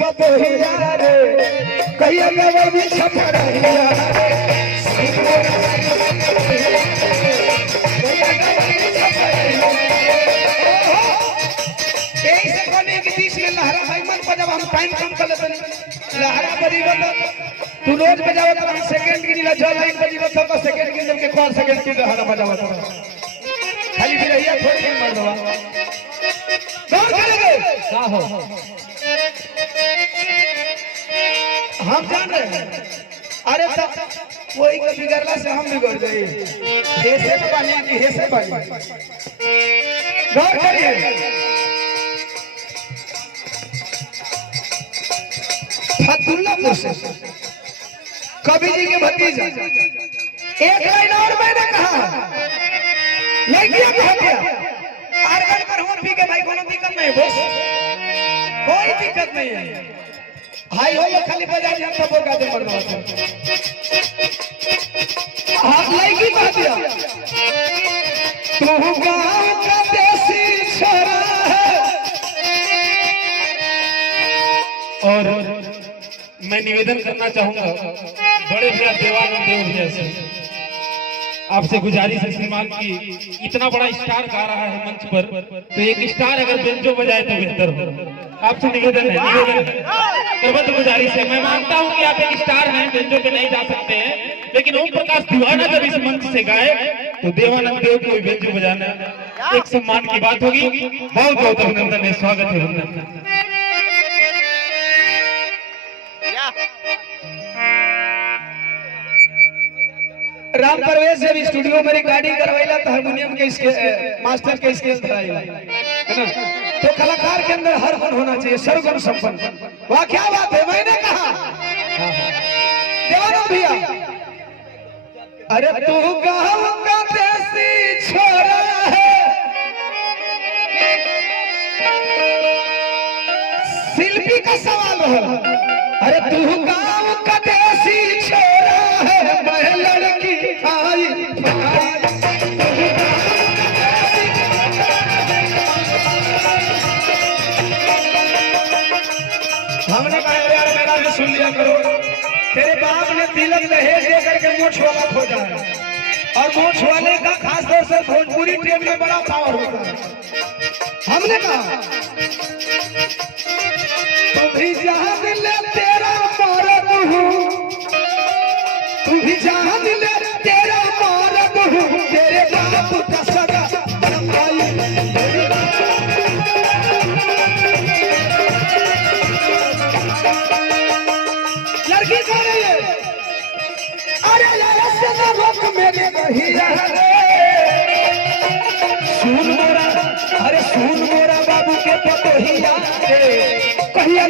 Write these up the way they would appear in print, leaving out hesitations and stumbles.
पतोहिया रे कहिया गवे भी छपरहिया रे ऐसे कोने के बीच में लहरा भाई मन पर जब हम टाइम कम कर लेते लहरा बड़ी बता तू रोज बजावत हम सेकंड की नीला जल लाइन बजी बता तो सेकंड की जब के कौन सेकंड की लहरा बजावत खाली भी रहिया थोड़ी देर मर दवा गौर करेंगे का हो हम जान रहे हैं अरे तब कोई का बिगड़ला से हम बिगड़ गए हे से पानी की हे से पानी गौर करिए फतुल्लापुर से कवि जी के भतीजा एक लाइन और मैंने कहा लड़कियां कहा दिया आर्गन पर हम पी के भाई कोनो दिक्कत नहीं बस कोई दिक्कत नहीं है हाई हो खाली बजा दिया सब का दे मरवा हाथ लड़की कहा दिया तू गांव का देसी छोरा है और मैं निवेदन करना चाहूंगा बड़े भैया देवानंद देव भैया से आपसे गुजारिश है श्रीमान की इतना बड़ा स्टार गा रहा है मंच पर तो एक स्टार अगर बेंजो बजाए तो बेहतर हो आपसे निवेदन है सर्वत्र गुजारिश है मैं मानता हूं कि आप एक स्टार हैं बेंजो पे नहीं जा सकते हैं लेकिन ओम प्रकाश दीवाना जब इस मंच से गाए तो देवानंद देव को बेंजो बजाना एक सम्मान की बात होगी बहुत बहुत अभिनंदन है स्वागत है वंदन राम परवेश जब स्टूडियो में रिकॉर्डिंग करवाइला तो हारमोनियम के मास्टर के स्केल धराइला है ना तो कलाकार के अंदर हर गुण होना चाहिए सर्वगुण संपन्न वाह क्या बात है मैंने कहा देवानंद भैया अरे तू गांव का देसी छोरा है शिल्पी का सवाल रहा अरे तू गांव का देसी छोरा है मैं लड़की आई हमने कहा यार मेरा भी सुन लिया करो तेरे बाप ने तिलक दहेज दे करके मोछ वाला खोजा है और मोछ वाले का खास तौर से भोजपुरी ट्रेन में बड़ा पावर होता है हमने कहा तू भी जान ले तेरा मरद हूँ तू भी जान ले तेरा मरद हूँ तेरे बाप का सगा भाई लड़की कह रही है अरे ऐसे ना रोक मेरी बहिया सुन मोरा अरे सुन मोरा बाबू के पतोहिया कहिया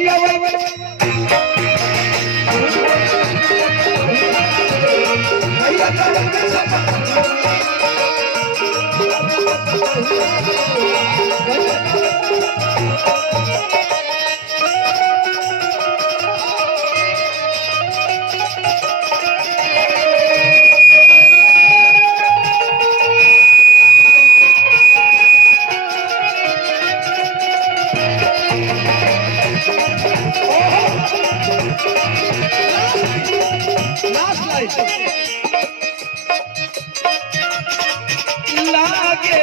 लागे